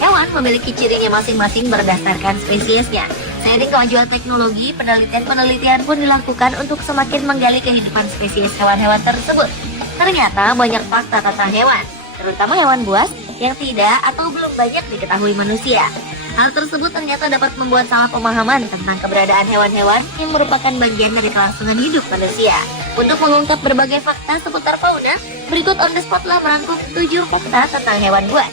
Hewan memiliki cirinya masing-masing berdasarkan spesiesnya. Seiring kemajuan teknologi, penelitian pun dilakukan untuk semakin menggali kehidupan spesies hewan-hewan tersebut. Ternyata banyak fakta tentang hewan, terutama hewan buas, yang tidak atau belum banyak diketahui manusia. Hal tersebut ternyata dapat membuat salah pemahaman tentang keberadaan hewan-hewan yang merupakan bagian dari kelangsungan hidup manusia. Untuk mengungkap berbagai fakta seputar fauna, berikut On The Spot telah merangkum 7 fakta tentang hewan buas.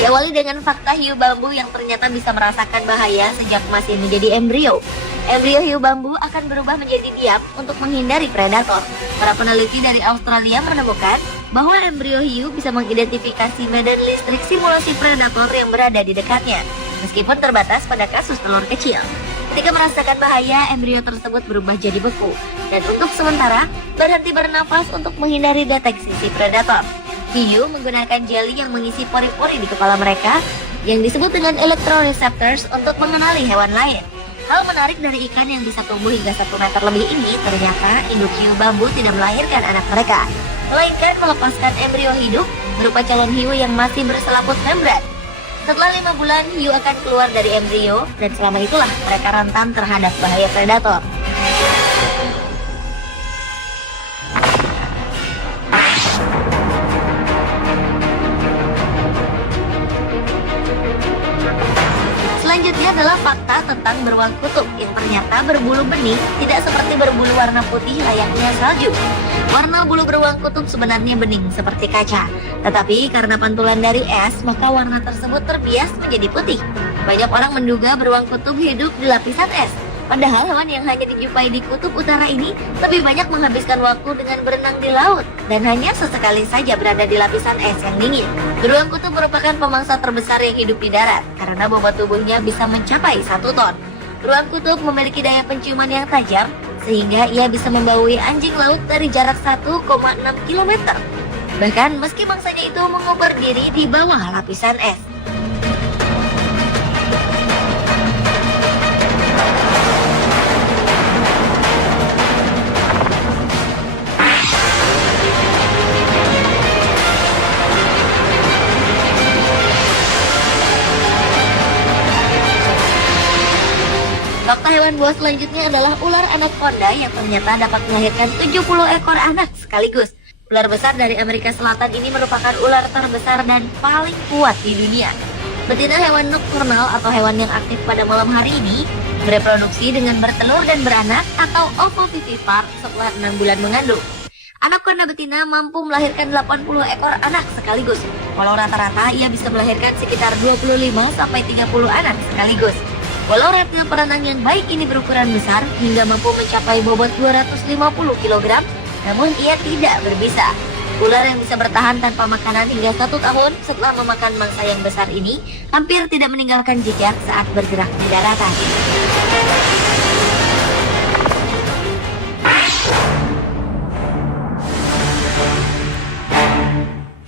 Diawali dengan fakta hiu bambu yang ternyata bisa merasakan bahaya sejak masih menjadi embrio. Embrio hiu bambu akan berubah menjadi diam untuk menghindari predator. Para peneliti dari Australia menemukan bahwa embrio hiu bisa mengidentifikasi medan listrik simulasi predator yang berada di dekatnya, meskipun terbatas pada kasus telur kecil. Ketika merasakan bahaya, embrio tersebut berubah jadi beku, dan untuk sementara berhenti bernafas untuk menghindari deteksi si predator. Hiu menggunakan jeli yang mengisi pori-pori di kepala mereka yang disebut dengan electroreceptors untuk mengenali hewan lain. Hal menarik dari ikan yang bisa tumbuh hingga 1 meter lebih ini, ternyata induk hiu bambu tidak melahirkan anak mereka, melainkan melepaskan embrio hidup berupa calon hiu yang masih berselaput membran. Setelah 5 bulan, hiu akan keluar dari embrio, dan selama itulah mereka rentan terhadap bahaya predator. Selanjutnya adalah fakta tentang beruang kutub yang ternyata berbulu bening, tidak seperti berbulu warna putih layaknya salju. Warna bulu beruang kutub sebenarnya bening seperti kaca, tetapi karena pantulan dari es, maka warna tersebut terbias menjadi putih. Banyak orang menduga beruang kutub hidup di lapisan es, padahal hewan yang hanya dijumpai di kutub utara ini lebih banyak menghabiskan waktu dengan berenang di laut dan hanya sesekali saja berada di lapisan es yang dingin. Beruang kutub merupakan pemangsa terbesar yang hidup di darat karena bobot tubuhnya bisa mencapai 1 ton. Beruang kutub memiliki daya penciuman yang tajam sehingga ia bisa membaui anjing laut dari jarak 1,6 km. Bahkan meski mangsanya itu mengubur diri di bawah lapisan es. Fakta hewan buas selanjutnya adalah ular anaconda yang ternyata dapat melahirkan 70 ekor anak sekaligus. Ular besar dari Amerika Selatan ini merupakan ular terbesar dan paling kuat di dunia. Betina hewan nokturnal atau hewan yang aktif pada malam hari ini bereproduksi dengan bertelur dan beranak atau ovovivipar setelah 6 bulan mengandung. Anaconda betina mampu melahirkan 80 ekor anak sekaligus, walau rata-rata ia bisa melahirkan sekitar 25-30 anak sekaligus. Walau reptil perenang yang baik ini berukuran besar hingga mampu mencapai bobot 250 kg, namun ia tidak berbisa. Ular yang bisa bertahan tanpa makanan hingga 1 tahun setelah memakan mangsa yang besar ini hampir tidak meninggalkan jejak saat bergerak di daratan.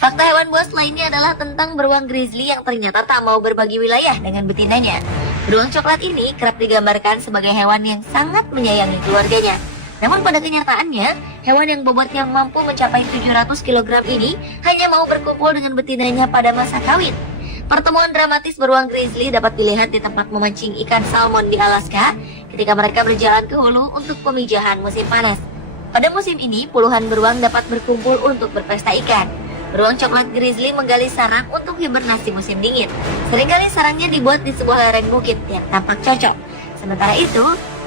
Fakta hewan buas lainnya adalah tentang beruang grizzly yang ternyata tak mau berbagi wilayah dengan betinanya. Beruang coklat ini kerap digambarkan sebagai hewan yang sangat menyayangi keluarganya. Namun pada kenyataannya, hewan yang bobotnya mampu mencapai 700 kg ini hanya mau berkumpul dengan betinanya pada masa kawin. Pertemuan dramatis beruang grizzly dapat dilihat di tempat memancing ikan salmon di Alaska ketika mereka berjalan ke hulu untuk pemijahan musim panas. Pada musim ini, puluhan beruang dapat berkumpul untuk berpesta ikan. Beruang coklat grizzly menggali sarang untuk hibernasi musim dingin. Seringkali sarangnya dibuat di sebuah lereng bukit yang tampak cocok. Sementara itu,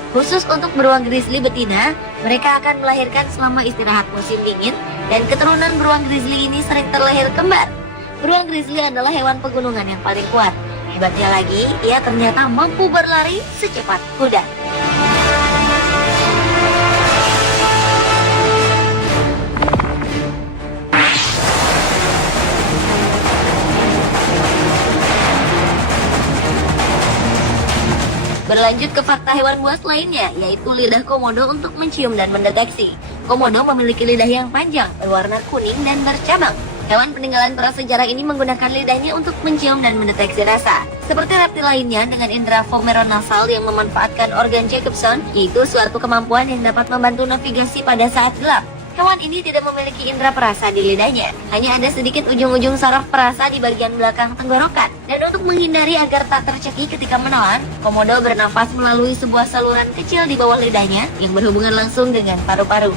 khusus untuk beruang grizzly betina, mereka akan melahirkan selama istirahat musim dingin dan keturunan beruang grizzly ini sering terlahir kembar. Beruang grizzly adalah hewan pegunungan yang paling kuat. Hebatnya lagi, ia ternyata mampu berlari secepat kuda. Berlanjut ke fakta hewan buas lainnya, yaitu lidah komodo untuk mencium dan mendeteksi. Komodo memiliki lidah yang panjang, berwarna kuning dan bercabang. Hewan peninggalan prasejarah ini menggunakan lidahnya untuk mencium dan mendeteksi rasa. Seperti reptil lainnya dengan indera vomeronasal yang memanfaatkan organ Jacobson, yaitu suatu kemampuan yang dapat membantu navigasi pada saat gelap. Hewan ini tidak memiliki indera perasa di lidahnya, hanya ada sedikit ujung-ujung saraf perasa di bagian belakang tenggorokan. Dan untuk menghindari agar tak tercekik ketika menelan, komodo bernafas melalui sebuah saluran kecil di bawah lidahnya yang berhubungan langsung dengan paru-paru.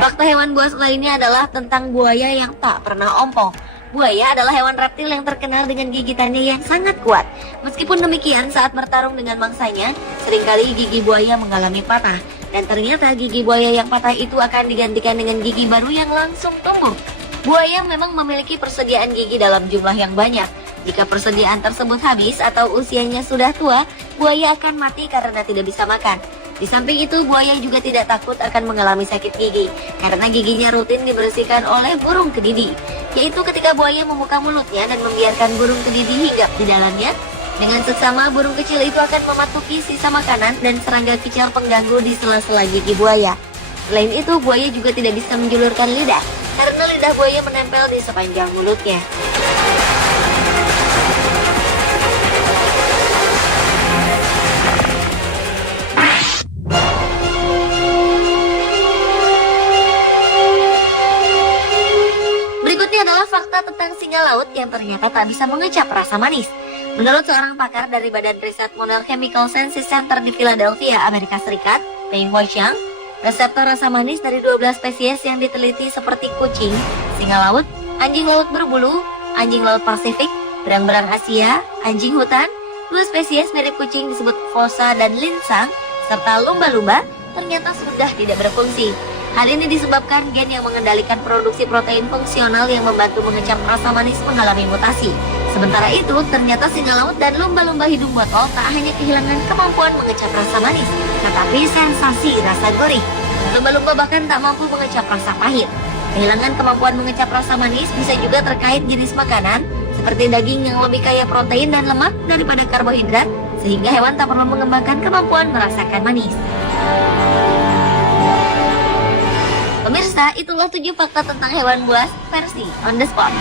Fakta hewan buas lainnya adalah tentang buaya yang tak pernah ompong. Buaya adalah hewan reptil yang terkenal dengan gigitannya yang sangat kuat. Meskipun demikian, saat bertarung dengan mangsanya, seringkali gigi buaya mengalami patah. Dan ternyata gigi buaya yang patah itu akan digantikan dengan gigi baru yang langsung tumbuh. Buaya memang memiliki persediaan gigi dalam jumlah yang banyak. Jika persediaan tersebut habis atau usianya sudah tua, buaya akan mati karena tidak bisa makan. Di samping itu, buaya juga tidak takut akan mengalami sakit gigi, karena giginya rutin dibersihkan oleh burung kedidi, yaitu ketika buaya membuka mulutnya dan membiarkan burung kedidi hinggap di dalamnya. Dengan seksama, burung kecil itu akan mematuki sisa makanan dan serangga kicau pengganggu di sela-sela gigi buaya. Selain itu, buaya juga tidak bisa menjulurkan lidah, karena lidah buaya menempel di sepanjang mulutnya. Adalah fakta tentang singa laut yang ternyata tak bisa mengecap rasa manis. Menurut seorang pakar dari Badan Riset Model Chemical Sciences Center di Philadelphia, Amerika Serikat, Peng Huaxiang, reseptor rasa manis dari 12 spesies yang diteliti seperti kucing, singa laut, anjing laut berbulu, anjing laut Pasifik, berang-berang Asia, anjing hutan, 2 spesies mirip kucing disebut fossa dan linsang, serta lumba-lumba ternyata sudah tidak berfungsi. Hal ini disebabkan gen yang mengendalikan produksi protein fungsional yang membantu mengecap rasa manis mengalami mutasi. Sementara itu, ternyata singa laut dan lumba-lumba hidung botol tak hanya kehilangan kemampuan mengecap rasa manis, tetapi sensasi rasa gurih. Lumba-lumba bahkan tak mampu mengecap rasa pahit. Kehilangan kemampuan mengecap rasa manis bisa juga terkait jenis makanan, seperti daging yang lebih kaya protein dan lemak daripada karbohidrat, sehingga hewan tak perlu mengembangkan kemampuan merasakan manis. Pemirsa, itulah 7 fakta tentang hewan buas versi On The Spot.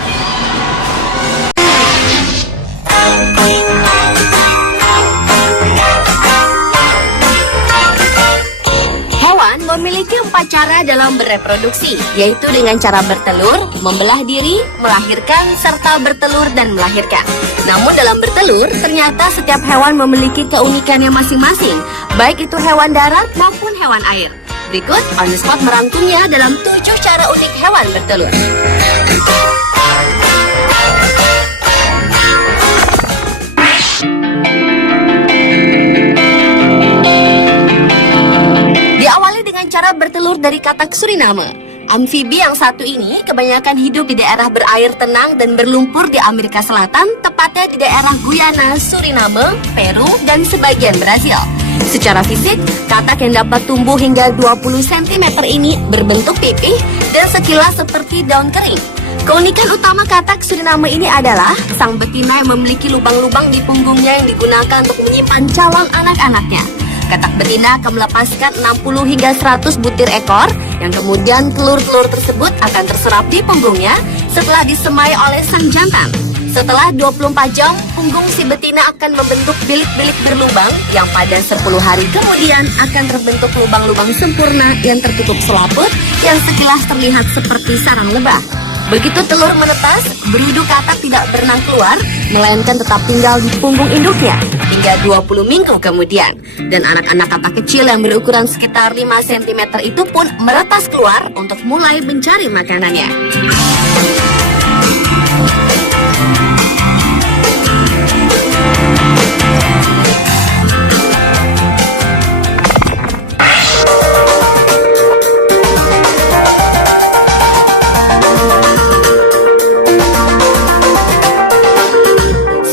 Hewan memiliki 4 cara dalam bereproduksi, yaitu dengan cara bertelur, membelah diri, melahirkan, serta bertelur dan melahirkan. Namun dalam bertelur, ternyata setiap hewan memiliki keunikannya masing-masing, baik itu hewan darat maupun hewan air. Berikut On The Spot merangkumnya dalam 7 cara unik hewan bertelur. Diawali dengan cara bertelur dari katak Suriname. Amfibi yang satu ini kebanyakan hidup di daerah berair tenang dan berlumpur di Amerika Selatan, tepatnya di daerah Guyana, Suriname, Peru, dan sebagian Brazil. Secara fisik, katak yang dapat tumbuh hingga 20 cm ini berbentuk pipih dan sekilas seperti daun kering. Keunikan utama katak Suriname ini adalah sang betina yang memiliki lubang-lubang di punggungnya yang digunakan untuk menyimpan calon anak-anaknya. Katak betina akan melepaskan 60 hingga 100 butir ekor, yang kemudian telur-telur tersebut akan terserap di punggungnya setelah disemai oleh sang jantan. Setelah 24 jam, punggung si betina akan membentuk bilik-bilik berlubang yang pada 10 hari kemudian akan terbentuk lubang-lubang sempurna yang tertutup selaput yang sekilas terlihat seperti sarang lebah. Begitu telur menetas, berudu katak tidak berenang keluar, melainkan tetap tinggal di punggung induknya hingga 20 minggu kemudian. Dan anak-anak katak kecil yang berukuran sekitar 5 cm itu pun meretas keluar untuk mulai mencari makanannya.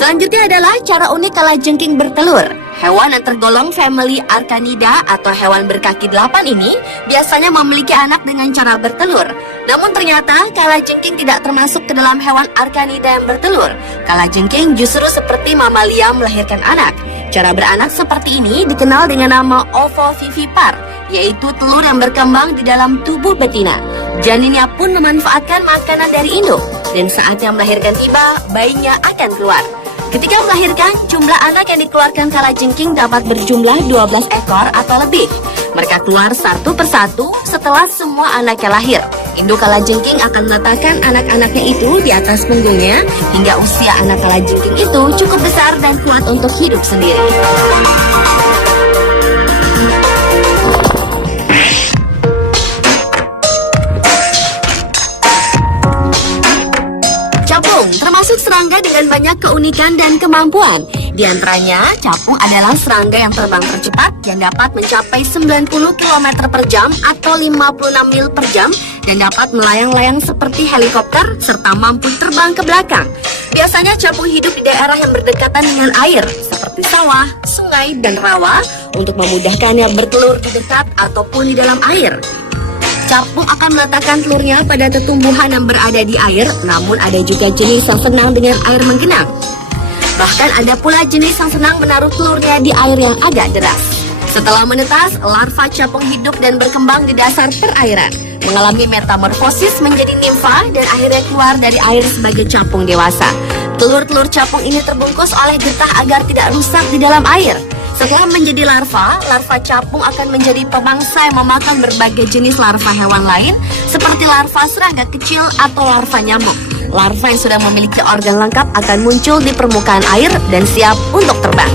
Selanjutnya adalah cara unik kalajengking bertelur. Hewan yang tergolong family Arcanida atau hewan berkaki 8 ini biasanya memiliki anak dengan cara bertelur. Namun ternyata kalajengking tidak termasuk ke dalam hewan arkanida yang bertelur. Kalajengking justru seperti mamalia melahirkan anak. Cara beranak seperti ini dikenal dengan nama ovovivipar, yaitu telur yang berkembang di dalam tubuh betina. Janinnya pun memanfaatkan makanan dari induk, dan saatnya melahirkan tiba, bayinya akan keluar. Ketika melahirkan, jumlah anak yang dikeluarkan kalajengking dapat berjumlah 12 ekor atau lebih. Mereka keluar satu persatu setelah semua anaknya lahir. Induk kalajengking akan meletakkan anak-anaknya itu di atas punggungnya hingga usia anak kalajengking itu cukup besar dan kuat untuk hidup sendiri. Capung termasuk serangga dengan banyak keunikan dan kemampuan. Di antaranya, capung adalah serangga yang terbang tercepat yang dapat mencapai 90 km per jam atau 56 mil per jam dan dapat melayang-layang seperti helikopter serta mampu terbang ke belakang. Biasanya capung hidup di daerah yang berdekatan dengan air seperti sawah, sungai, dan rawa untuk memudahkannya bertelur di dekat ataupun di dalam air. Capung akan meletakkan telurnya pada tumbuhan yang berada di air, namun ada juga jenis yang senang dengan air menggenang. Bahkan ada pula jenis yang senang menaruh telurnya di air yang agak deras. Setelah menetas, larva capung hidup dan berkembang di dasar perairan, mengalami metamorfosis menjadi nimfa dan akhirnya keluar dari air sebagai capung dewasa. Telur-telur capung ini terbungkus oleh getah agar tidak rusak di dalam air. Setelah menjadi larva, larva capung akan menjadi pemangsa yang memakan berbagai jenis larva hewan lain seperti larva serangga kecil atau larva nyamuk. Larva yang sudah memiliki organ lengkap akan muncul di permukaan air dan siap untuk terbang.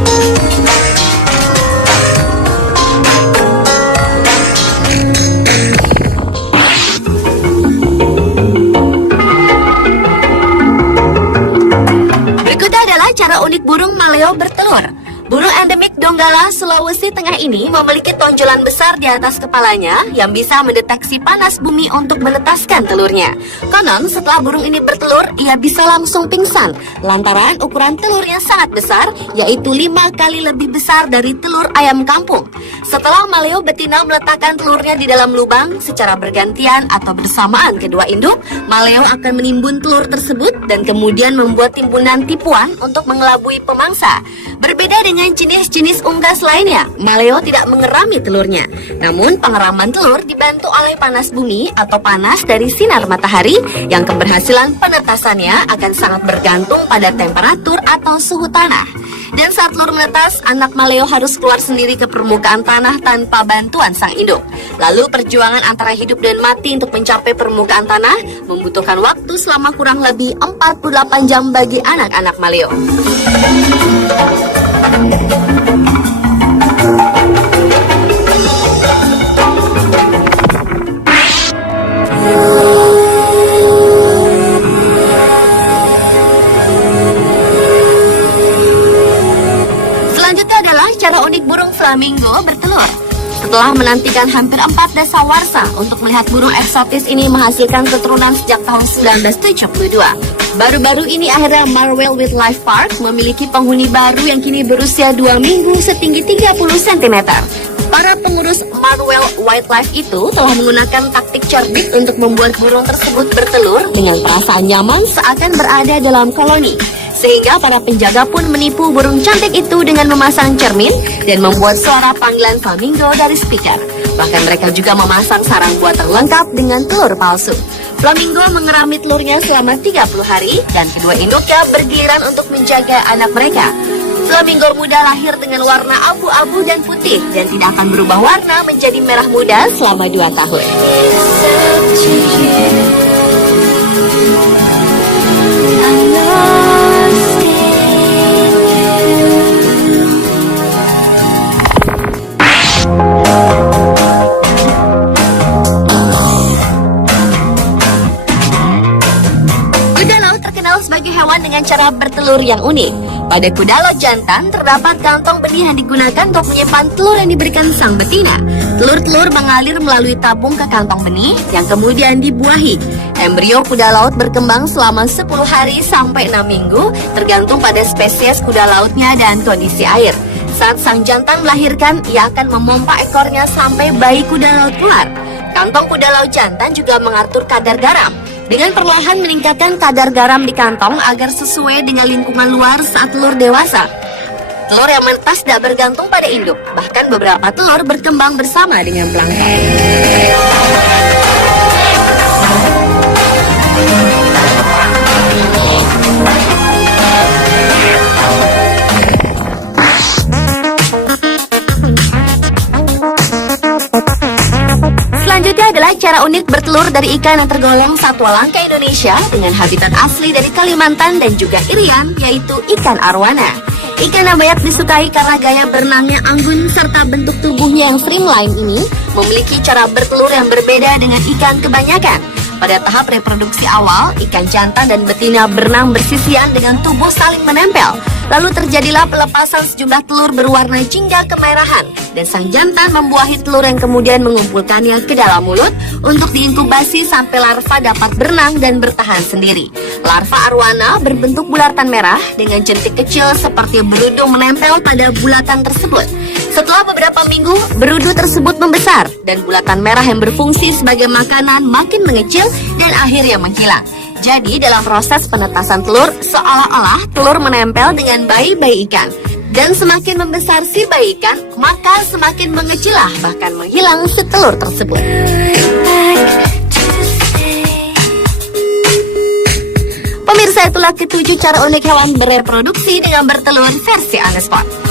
Berikutnya adalah cara unik burung maleo bertelur. Burung endemik Donggala, Sulawesi Tengah ini memiliki tonjolan besar di atas kepalanya yang bisa mendeteksi panas bumi untuk menetaskan telurnya. Konon, setelah burung ini bertelur, ia bisa langsung pingsan lantaran ukuran telurnya sangat besar, yaitu 5 kali lebih besar dari telur ayam kampung. Setelah maleo betina meletakkan telurnya di dalam lubang secara bergantian atau bersamaan kedua induk, maleo akan menimbun telur tersebut dan kemudian membuat timbunan tipuan untuk mengelabui pemangsa. Berbeda dengan jenis-jenis unggas lainnya, maleo tidak mengerami telurnya. Namun pengeraman telur dibantu oleh panas bumi atau panas dari sinar matahari yang keberhasilan penetasannya akan sangat bergantung pada temperatur atau suhu tanah. Dan saat telur menetas, anak maleo harus keluar sendiri ke permukaan tanah tanpa bantuan sang induk. Lalu perjuangan antara hidup dan mati untuk mencapai permukaan tanah membutuhkan waktu selama kurang lebih 48 jam bagi anak-anak maleo. Selanjutnya adalah cara unik burung flamingo bertelur. Setelah menantikan hampir 4 dasawarsa untuk melihat burung eksotis ini menghasilkan keturunan sejak tahun 1972. Baru-baru ini akhirnya Marwell Wildlife Park memiliki penghuni baru yang kini berusia 2 minggu setinggi 30 cm. Para pengurus Marwell Wildlife itu telah menggunakan taktik cerdik untuk membuat burung tersebut bertelur dengan perasaan nyaman seakan berada dalam koloni. Sehingga para penjaga pun menipu burung cantik itu dengan memasang cermin dan membuat suara panggilan flamingo dari speaker. Bahkan mereka juga memasang sarang buatan lengkap dengan telur palsu. Flamingo mengerami telurnya selama 30 hari dan kedua induknya bergiliran untuk menjaga anak mereka. Flamingo muda lahir dengan warna abu-abu dan putih dan tidak akan berubah warna menjadi merah muda selama 2 tahun. Kuda laut terkenal sebagai hewan dengan cara bertelur yang unik. Pada kuda laut jantan terdapat kantong benih yang digunakan untuk menyimpan telur yang diberikan sang betina. Telur-telur mengalir melalui tabung ke kantong benih yang kemudian dibuahi. Embrio kuda laut berkembang selama 10 hari sampai 6 minggu tergantung pada spesies kuda lautnya dan kondisi air. Saat sang jantan melahirkan, ia akan memompa ekornya sampai bayi kuda laut keluar. Kantong kuda laut jantan juga mengatur kadar garam dengan perlahan meningkatkan kadar garam di kantong agar sesuai dengan lingkungan luar saat telur dewasa. Telur yang menetas tidak bergantung pada induk, bahkan beberapa telur berkembang bersama dengan plankton. Selanjutnya adalah cara unik bertelur dari ikan yang tergolong satwa langka Indonesia dengan habitat asli dari Kalimantan dan juga Irian, yaitu ikan arwana. Ikan yang banyak disukai karena gaya berenangnya anggun serta bentuk tubuhnya yang streamline ini memiliki cara bertelur yang berbeda dengan ikan kebanyakan. Pada tahap reproduksi awal, ikan jantan dan betina berenang bersisian dengan tubuh saling menempel. Lalu terjadilah pelepasan sejumlah telur berwarna jingga kemerahan. Dan sang jantan membuahi telur yang kemudian mengumpulkannya ke dalam mulut untuk diinkubasi sampai larva dapat berenang dan bertahan sendiri. Larva arwana berbentuk bulatan merah dengan jentik kecil seperti berudu menempel pada bulatan tersebut. Setelah beberapa minggu, berudu tersebut membesar dan bulatan merah yang berfungsi sebagai makanan makin mengecil dan akhirnya menghilang. Jadi dalam proses penetasan telur, seolah-olah telur menempel dengan bayi-bayi ikan. Dan semakin membesar si bayi ikan, maka semakin mengecillah bahkan menghilang si telur tersebut. Pemirsa, itulah ketujuh cara unik hewan bereproduksi dengan bertelur versi on the spot.